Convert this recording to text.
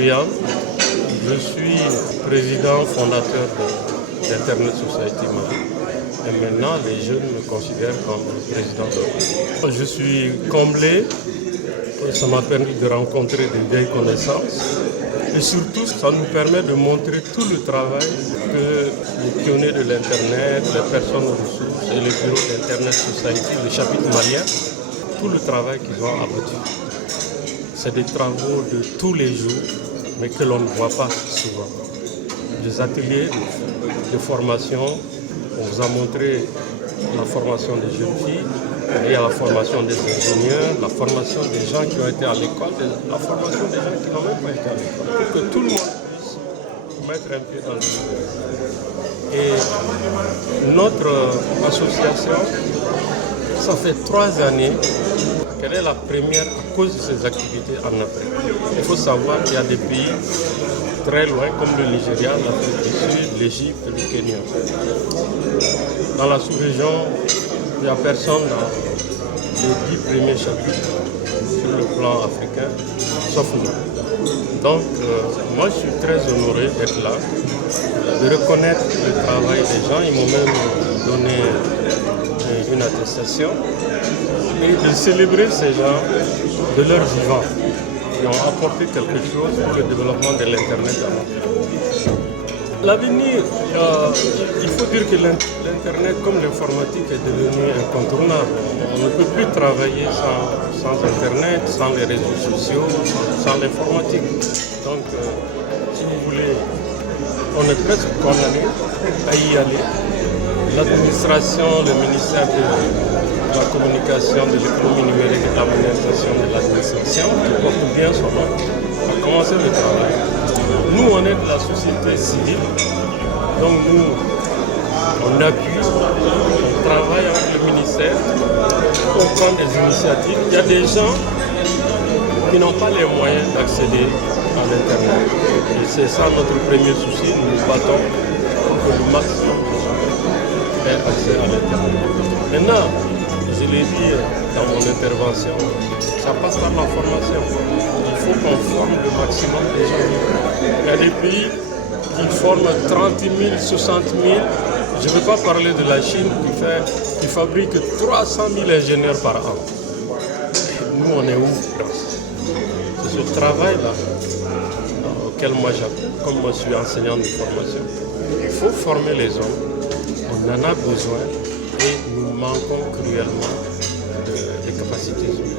Loyal. Je suis président fondateur d'Internet Society Mali. Et maintenant, les jeunes me considèrent comme président de. Je suis comblé. Ça m'a permis de rencontrer des vieilles connaissances. Et surtout, ça nous permet de montrer tout le travail que les pionniers de l'Internet, les personnes aux ressources et les bureaux d'Internet Society, le chapitre malien, tout le travail qu'ils ont abattu. C'est des travaux de tous les jours, mais que l'on ne voit pas souvent. Des ateliers de formation, on vous a montré la formation des jeunes filles, il y a la formation des ingénieurs, la formation des gens qui ont été à l'école, la formation des gens qui n'ont même pas été à l'école, pour que tout le monde puisse mettre un pied dans le jeu. Et notre association, ça fait 3 années qu'elle est la première à cause de ses activités en Afrique. Il faut savoir qu'il y a des pays très loin comme le Nigeria, l'Afrique du Sud, l'Égypte et le Kenya. Dans la sous-région, il n'y a personne dans les 10 premiers chapitres sur le plan africain, sauf nous. Donc, moi, je suis très honoré d'être là, de reconnaître le travail des gens. Ils m'ont même donné une attestation et de célébrer ces gens de leur vivant qui ont apporté quelque chose pour le développement de l'Internet. L'avenir, il faut dire que l'Internet comme l'informatique est devenu incontournable. On ne peut plus travailler sans Internet, sans les réseaux sociaux, sans l'informatique. Donc, si vous voulez, on est presque condamné à y aller. L'administration, le ministère de la communication, de l'économie numérique et de la modernisation de l'administration, qui porte bien son nom, a commencé le travail. Nous, on est de la société civile, donc nous, on appuie, on travaille avec le ministère, on prend des initiatives. Il y a des gens qui n'ont pas les moyens d'accéder à l'Internet. Et c'est ça notre premier souci, nous nous battons pour que le maximum de gens aient accès à l'Internet. Maintenant, je l'ai dit dans mon intervention, ça passe par la formation. Il faut qu'on forme le maximum des gens. Il y a des pays qui forment 30 000, 60 000. Je ne veux pas parler de la Chine qui fabrique 300 000 ingénieurs par an. Nous, on est où dans ça? C'est ce travail-là auquel moi, comme moi je suis enseignant de formation, il faut former les hommes. On en a besoin et nous manquons cruellement des capacités humaines.